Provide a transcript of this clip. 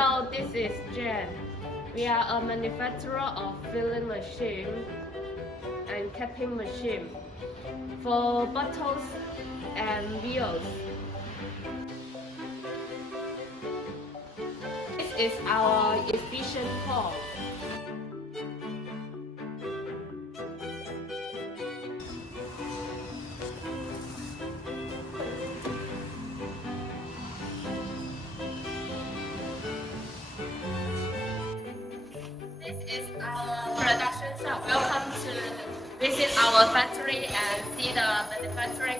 Hello, this is Jen. We are a manufacturer of filling machine and capping machine for bottles and wheels. This is our exhibition hall. This is our production shop. Welcome to visit our factory and see the manufacturing